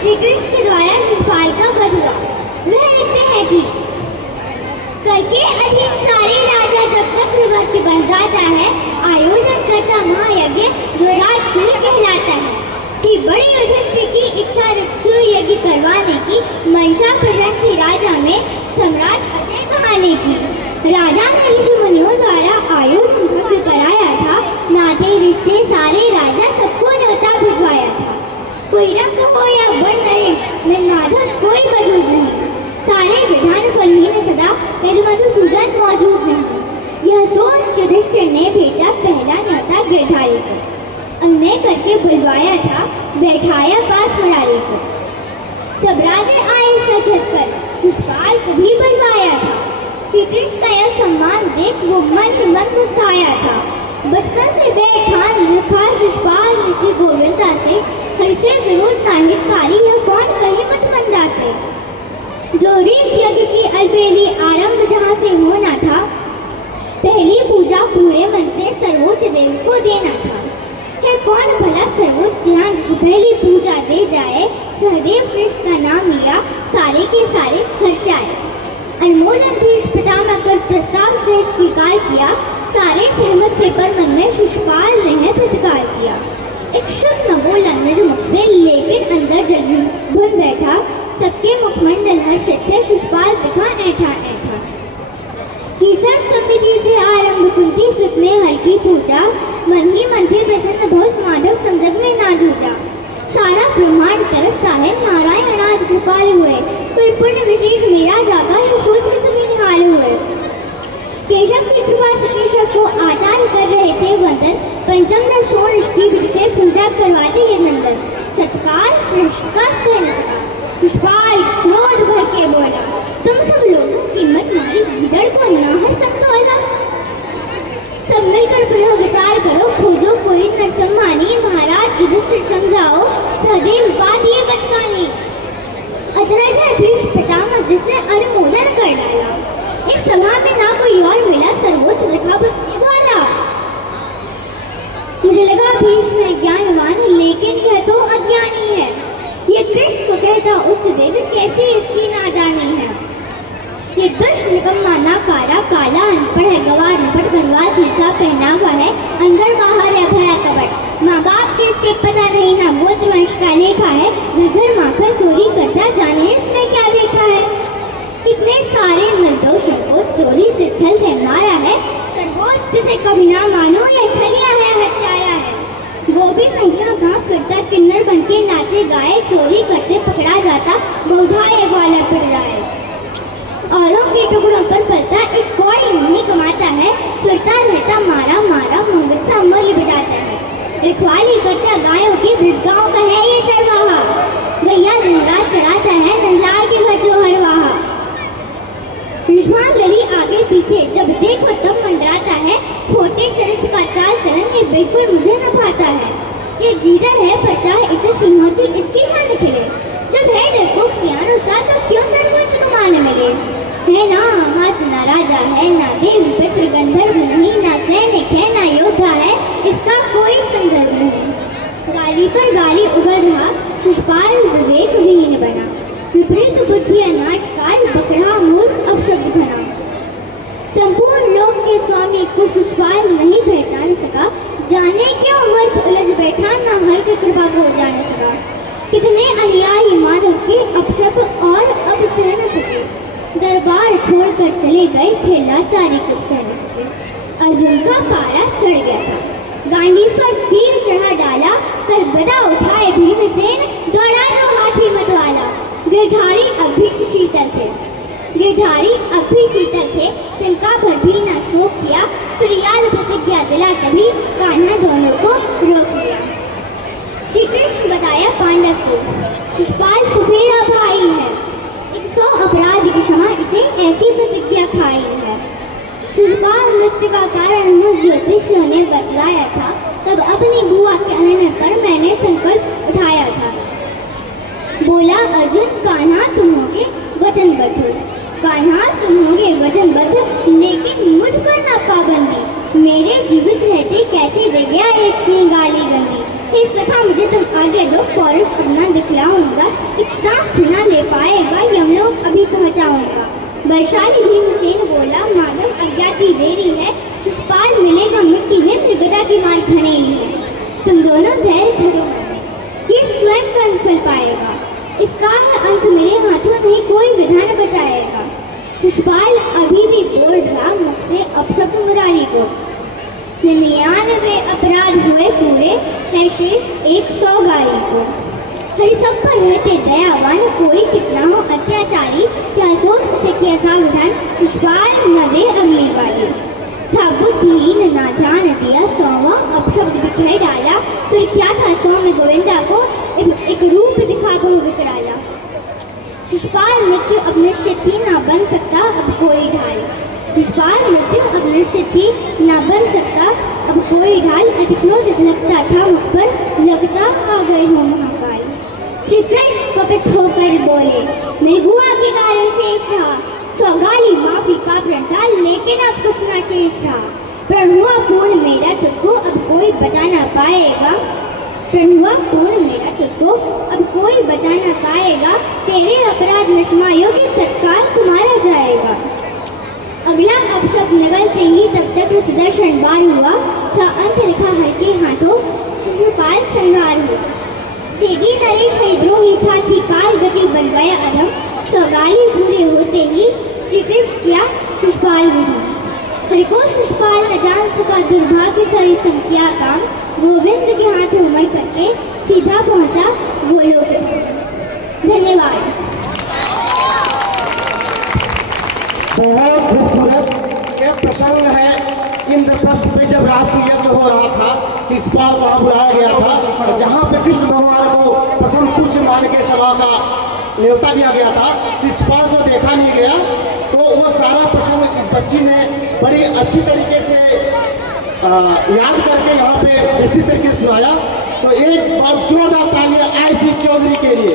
श्री कृष्ण के द्वारा शिशुपाल का वध हुआ। वह लिखते हैं कि करके अधीन सारे राजा जब चक्रवर्ती बन जाता है, आयोजन करता महायज्ञ जो राजसूय कहलाता है, कि बड़ी युधिष्ठिर की इच्छा रक्षु यज्ञ करवाने की मंशा प्रकट थी राजा में सम्राट अजय कहाने की। राजा ने ऋषि मुनियों द्वारा आयोजन भव्य कराया था, नाते रिश्ते सारे राजा सबको न्योता भिजवाया था। कोई रंग हो या वर्ण नरेश में माधव कोई वजूद नहीं, सारे विधान फली में सदा यदि मधुसूदन मौजूद नहीं। यह सोच युधिष्ठिर ने भेजा पहला न्योता गिरधारी को, अन्य करके बुलवाया था बैठाया पास मुरारी को। सब राजे आए सजग कर, शिशुपाल को भी बुलवाया था। श्री कृष्ण का यह सम्मान देख वो मन ही मन गुस्साया था। बचपन से बैठान रखा शिशुपाल ऋषि गोविंदा से, हर से विरोध नाहितकारी यह कौन कहे मत मंदा से। जो रीत यज्ञ की अलबेली आरंभ जहाँ से होना था, पहली पूजा पूरे मन से सर्वोच्च देव को देना था। है कौन भला सर्वोच्च जहाँ की पहली पूजा दे जाए, सहदेव कृष्ण का नाम लिया सारे के सारे हर्षाए। अनुमोदन भी पितामह कर प्रस्ताव से स्वीकार किया, सारे सहमत थे पर मन में शिशुपाल ने प्रतिकार किया। एक शब्द न बोला निज मुख से, लेकिन अंदर जल भुन बैठा, सबके मुखमंडल हर्षित थे, शिशुपाल दिखा ऐठा ऐठा। कीसर समिति से आरंभ कुंती सुत ने हर की पूजा, मन ही मन थे प्रसन्न बहुत माधव संजग में ना दूजा। सारा ब्रह्मांड तरसता है नारायण आज कृपाल हुए, कोई पुण्य विशेष मेरा जागा है सोच में सभी निहाल हुए। केशव की कृपा से केशव को आचार्य कर रहे थे वंदन, पंचम न सोन ऋषि से पूजा करवाते ये नंदन। सत्कार कृष्ण का सहन शिशुपाल क्रोध भर के बोला, तुम सब लोगों की मत मारी गिदड़ को ना है संतोला। सब मिलकर पुनः विचार करो, खोजो कोई न सम्मानी, महाराज युधिष्ठिर समझाओ सहदेव बात ये बचकानी। अचरज है भीष्म पितामह जिसने अनुमोदन कर डाला, इस सभा में ना कोई और मिला सर्वोच्च दिखा बस वाला। मुझे लगा भीष्म है ज्ञानवान, लेकिन यह तो अज्ञानी है। ये कृष्ण को कहता उच्च देव, कैसे इसकी नादानी है। ये दुष्ट निकम्मा नाकारा, काला अनपढ़ है गवार निपट, बनवासी सा पहना हुआ है, अंदर बाहर है भरा कपट। माँ बाप के इसके पता नहीं ना गोत्र वंश का लेखा है, घर माखन चोरी करता जाने इसमें क्या देखा है। कितने सारे निर्दोषों को चोरी से छल से मारा है, सर्वोच्च से कभी ना मानो ये छलिया है हत्यारा है। गोविंद नैया भाग करता किन्नर बन के नाचे गाए, चोरी करते पकड़ा जाता बहुधा ये ग्वाला पिट जाए। औरों के टुकड़ों पर पलता एक कौड़ी नहीं कमाता है, फिरता रहता मारा मारा मंगल सा मूल्य बजाता है। रखवाली करता गायों की ब्रज गाँव का है ये चरवाहा, गैया दिन रात चढ़ाता है नंदलाल के घर जो हरवाहा। गली आगे पीछे जब देखो तब मंडराता है, खोटे चरित्र का चाल चलन ये बिल्कुल मुझे न भाता है। ये गीदड़ है पर चाहे इसे सिंहों से इसकी शान खिले, जब है डरपोक सियानो सा तो क्यों सर्वोच्च को मान मिले। है ना मात ना राजा है, ना देव पितृ गंधर्व नहीं, ना सैनिक है ना योद्धा है, इसका कोई संदर्भ नहीं। गाली पर गाली उगल रहा, शिशुपाल विवेक विहीन बना, विपरीत बुद्धि अनाजकार बकरा मूर्ख अपशब्द बना। संपूर्ण लोक के स्वामी को शिशुपाल नहीं पहचान सका, जाने क्यों वर्ष उलझ बैठा ना हर की कृपा को जान सका। कितने अनुयायी माधव के अपशब्द और अब सह न सके, दरबार छोड़कर चले गए थे लाचारी कुछ कह न सके। अर्जुन का पारा चढ़ गया था, गांडी पर तीर चढ़ा डाला, कर गदा उठाए भीमसेन, दौड़ा जो हाथी मतवाला। गिरधारी अब भी शीतल थे, गिरधारी अब भी शीतल थे, तिनका भर भी न शोक किया, फिर याद प्रतिज्ञा दिला कभी कान्हा दोनों को रोक लिया। श्री कृष्ण बताया पांडव को, शिशुपाल सफेरा भाई है, 100 अपराध की क्षमा इसे ऐसी प्रतिज्ञा खाई है। शिशुपाल मृत्यु का कारण ज्योतिषियों ने बतलाया था, तब अपनी बुआ के कहने पर मैंने संकल्प उठाया था। बोला अर्जुन, कान्हा तुम होगे वचनबद्ध, कान्हा तुम होगे वचनबद्ध, लेकिन मुझ पर ना पाबंदी। मेरे जीवित रहते कैसे दे गया इतनी गाली गंदी। हे सखा मुझे तुम आगे दो, पौरुष अपना दिखलाऊंगा एक सांस भी ना ले पाएगा, यमलोक अभी पहुंचाऊंगा। बलशाली भीमसेन बोला, माधव अज्ञा की देरी है, शिशुपाल मिलेगा मिट्टी में, मृगदा की मार घनेली है। तुम दोनों धैर्य धरो, ये स्वयं का फल पाएगा। इसका अंत मेरे हाथों नहीं कोई विधान बचाएगा। शिशुपाल अभी भी बोल रहा मुझसे अपशब्द मुरारी को। 99 अपराध हुए पूरे, है शेष 100 गारी को। हरि सब पर रहते दयावान, कोई कितना हो अत्याचारी, क्या सोच से किया सावधान, शिशुपाल न दे अगली बारी। था बुद्धिहीन ना ध्यान दिया, 100वां अपशब्द बिखेर डाला, फिर क्या था 100 में गोविंदा को एक रूप दिखा बहु विकराला। शिशुपाल मृत्यु अब निश्चित ही ना बन सकता अब कोई ढाल। शिशुपाल मृत्यु अब निश्चित ही ना बन सकता अब कोई ढाल। अति क्रोधित लगता था मुझ पर, लगता आ गए हो महाकाल। श्री कृष्ण कपित होकर बोले, मेरी बुआ के कारण शेष रहा, सौगाली माफी का प्रण था, लेकिन अब कुछ ना शेष रहा। प्रण हुआ पूर्ण मेरा, तुझको अब कोई बचा ना पाएगा। प्रण हुआ पूर्ण मेरा, तुझको अब कोई बचा ना पाएगा। तेरे अपराध नशमा योग्य तत्काल तुम्हारा जाएगा। अगला अपशब्द निगलते ही तब चक्र सुदर्शन बार हुआ, था अंत लिखा हर के हाथों, शिशुपाल संहार हुआ। छेदी नरेश है द्रोही था, थी काल गति बन गया अधम, सौगाली पूरे होते ही श्री कृष्ण किया शिशुपाल विधि। हरि को शिशुपाल न जान सका दुर्भाग्यशाली किया काम, गोविंद के हाथों मर करके सीधा पहुंचा गोलोक। धन्यवाद। बहुत खूबसूरत ये प्रसंग है। इंद्रप्रस्थ पे जब राष्ट्र यज्ञ हो रहा था, शिशुपाल वहाँ बुलाया गया था, और जहाँ पे कृष्ण भगवान को प्रथम पूज्य मान के सभा का न्योता दिया गया था, शिशुपाल को देखा नहीं गया। तो वो सारा प्रसंग इस बच्ची ने बड़ी अच्छी तरीके से याद करके यहाँ पे निश्चित तरीके से सुनाया। तो एक बार जोरदार तालियां आईसी चौधरी के लिए।